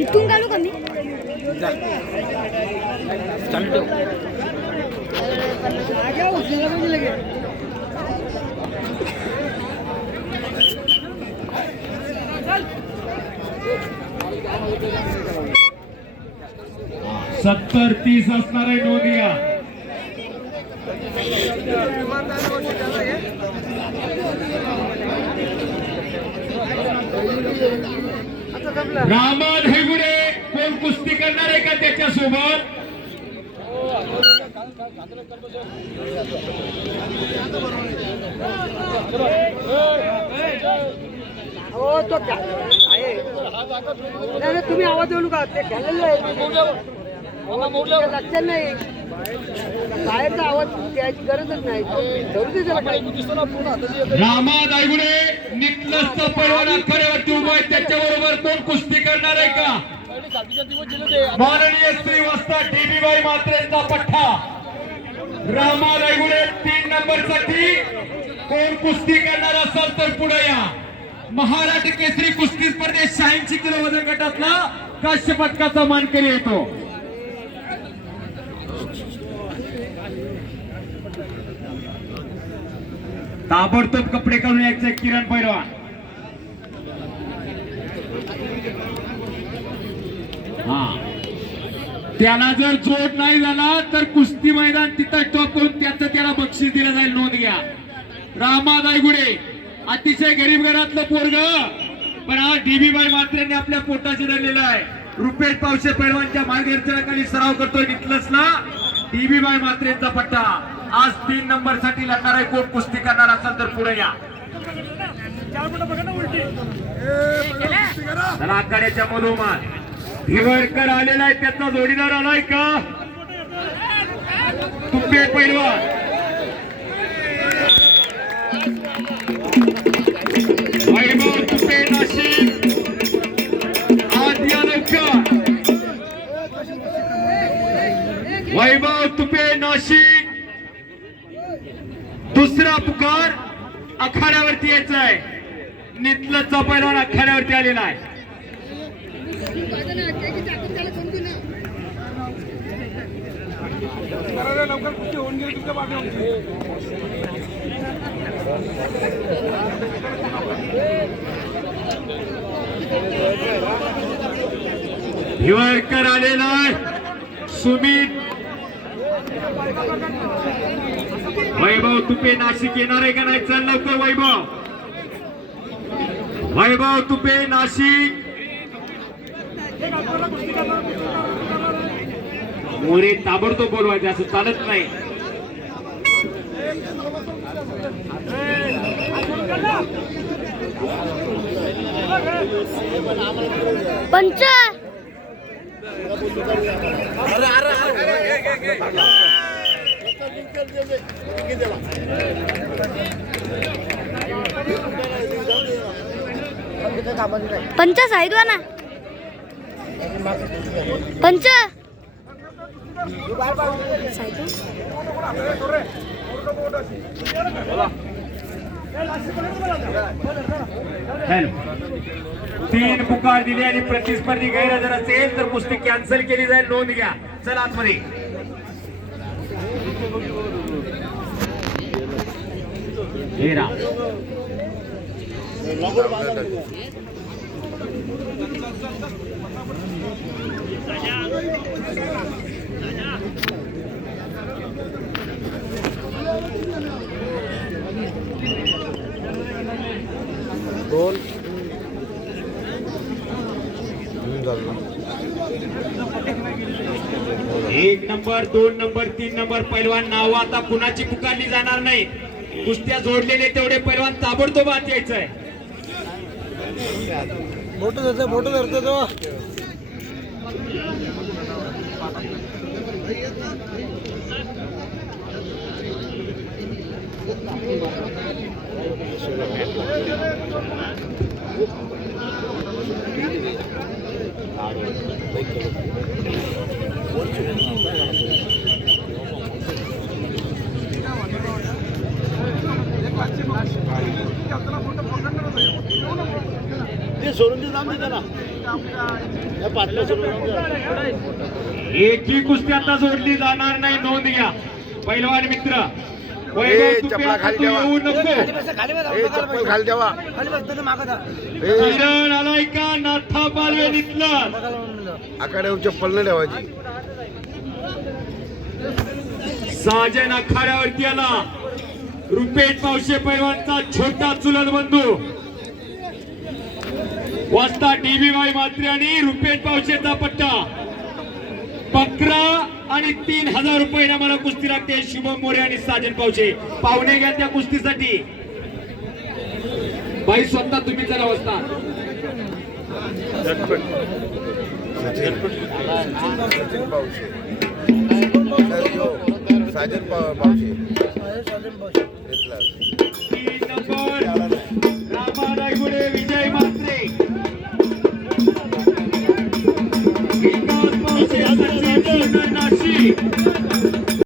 इथून घालू का मी? चालू सत्तर 30 असणार आहे नोंदिया. रामा धायगुडे कोण कुस्ती करणार आहे का त्याच्यासोबत? हो तो आहे. तुम्ही आवाज देऊ नका, ते खेळलेलं आहे लक्षात नाही. बाहेरचा आवाज द्यायची गरजच नाही. धरू दे त्याला काय. रामा धायगुडे निकलसचा पैलवान आखाड्यावरती उभा आहे, त्याच्याबरोबर कोण कुस्ती करणार आहे का? माननीय श्रीवास्तव डीबी बाई मात्रेंचा पठ्ठा. रामा धायगुडे 3 नंबर साठी कोण कुस्ती करणार असाल तर पुढे या. महाराष्ट्र केसरी कुस्ती स्पर्धेत 86 किलो वजन गटातला काश्य पदकाचा मानकरी येतो. ताबडतोब कपडे काढून यायचे किरण पैलवान. त्याला जर जोड नाही झाला तर कुस्ती मैदान तिथं स्टॉप करून त्याला बक्षीस दिलं जाईल. नोंद घ्या. रामा धायगुडे अतिशय गरीब घरातलं पोरग, पण आज डीबी बाई मात्रेंनी आपल्या पोटाशी धरलेलं आहे. रुपेश पावशे पैलवानच्या मार्गदर्शनाखाली सराव करतोय निकलसला. डीबी बाई मात्रेंचा पट्टा आज 3 नंबर साठी लढणार आहे. कोण कुस्ती करणार असेल तर पुढे या. आखाड्याच्या मधोमध भिवरकर आलेला आहे, त्याचा जोडीदार आलाय का? तुपे पैलवान. वैभव तुपे नाशिक आज या लवकर. वैभव तुपे नाशिक दुसरा पुकार आखाड्यावरती यायचा आहे. नितलचा पैलवान आखाड्यावरती आलेला आहे. भिवरकर आलेला आहे. सुमित. वैभव तुपे नाशिक येणार आहे का नाही? चल लवकर वैभव. वैभव तुपे नाशिक. मोरे ताबडतोब बोलवायचे, असं चालत नाही. पंच पंच साईड वा ना. पंच हॅलो. 3 पुकार दिले आणि प्रतिस्पर्धी गैरहजर असेल तर कुस्ती कॅन्सल केली जाईल. नोंद घ्या. चला आतमध्ये. गोल 1 नंबर 2 नंबर 3 नंबर पैलवान नाव आता कुणाची पुकारली जाणार नाही. कुस्त्या जोडलेले तेवढे पैलवान ताबडतोब आत यायचंय. फोटो धरतो तो. सोडून दे. एकही कुस्ती आता जोडली जाणार नाही, नोंद घ्या. पैलवान मित्र वैभव तुपे, आता तू येऊ नको. खाली द्यावा किरण आलाय का नाथा पालवे इथलं. आखाड्यावर चप्पल नाही ठेवायची. साजन आखाड्यावरती आला रुपेश पावशे पैलवानचा छोटा चुलत बंधू वाजता डीबी बाई मात्रे आणि रुपेश पावशेचा पट्टा. 11 आणि 3,000 रुपये मला कुस्ती लागते. शुभम मोरे आणि साजन पावशे पाहुणे घ्या त्या कुस्तीसाठी. बाई स्वतः तुम्ही चला वाजता. साजन पावशे 3 नंबर रामा रायगुडे, विजय मात्रे, विकास पावशे, सचिन नाशिक.